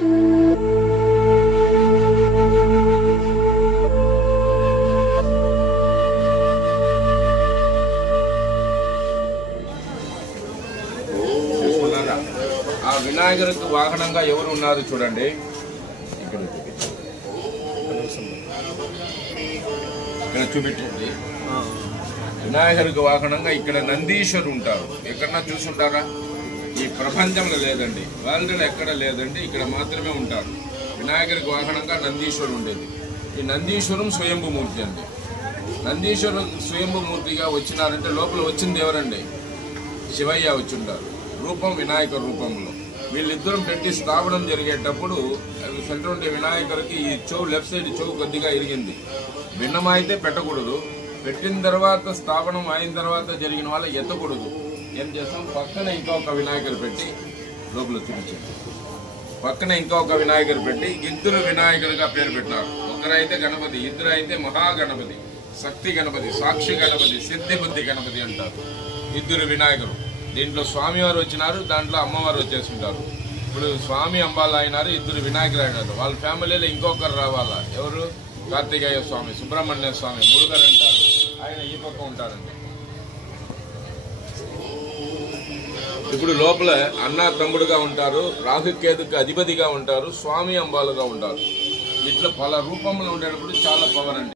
ఆ వినాయకుడికి వాహనంగా ఎవరు ఉన్నారు చూడండి. ఇక్కడ చూపించండి. వినాయకుడికి వాహనంగా ఇక్కడ నందీశ్వరు ఉంటారు. ఎక్కడన్నా చూసుంటారా? ఈ ప్రపంచంలో లేదండి, వరల్డ్లో ఎక్కడ లేదండి, ఇక్కడ మాత్రమే ఉంటారు. వినాయకుడికి వాహనంగా నందీశ్వరు ఉండేది. ఈ నందీశ్వరం స్వయంభూమూర్తి అండి. నందీశ్వరం స్వయంభూమూర్తిగా వచ్చినారంటే లోపల వచ్చింది ఎవరండి? శివయ్య వచ్చింటారు, రూపం వినాయక రూపంలో. వీళ్ళిద్దరం పెట్టి స్థాపనం జరిగేటప్పుడు సెంటర్ ఉండే వినాయకుడికి ఈ చెవు లెఫ్ట్ సైడ్ చెవు కొద్దిగా ఇరిగింది. భిన్నమైతే పెట్టకూడదు. పెట్టిన తర్వాత స్థాపనం అయిన తర్వాత జరిగిన వాళ్ళ ఎత్తకూడదు. ఏం చేస్తాం? పక్కన ఇంకొక వినాయకుడు పెట్టి లోపల చూపించారు. పక్కన ఇంకొక వినాయకుడు పెట్టి ఇద్దరు వినాయకుడిగా పేరు పెట్టినారు. ఒకరైతే గణపతి, ఇద్దరు అయితే మహాగణపతి, శక్తి గణపతి, సాక్షి గణపతి, సిద్ధి బుద్ధి గణపతి అంటారు. ఇద్దరు వినాయకుడు. దీంట్లో స్వామివారు వచ్చినారు, దాంట్లో అమ్మవారు వచ్చేస్తుంటారు. ఇప్పుడు స్వామి అంబాలు అయినారు, ఇద్దరు వినాయకులు అయినారు. వాళ్ళ ఫ్యామిలీలో ఇంకొకరు రావాలా. ఎవరు? కార్తికేయ స్వామి, సుబ్రహ్మణ్య స్వామి, మురుగన్ అంటారు. ఆయన ఈ పక్క ఉంటారండి. ఇప్పుడు లోపల అన్న తమ్ముడుగా ఉంటారు, రాహుకేతుకి అధిపతిగా ఉంటారు, స్వామి అంబాలుగా ఉంటారు. ఇట్లా పల రూపంలో ఉండేటప్పుడు చాలా పవర్ అండి.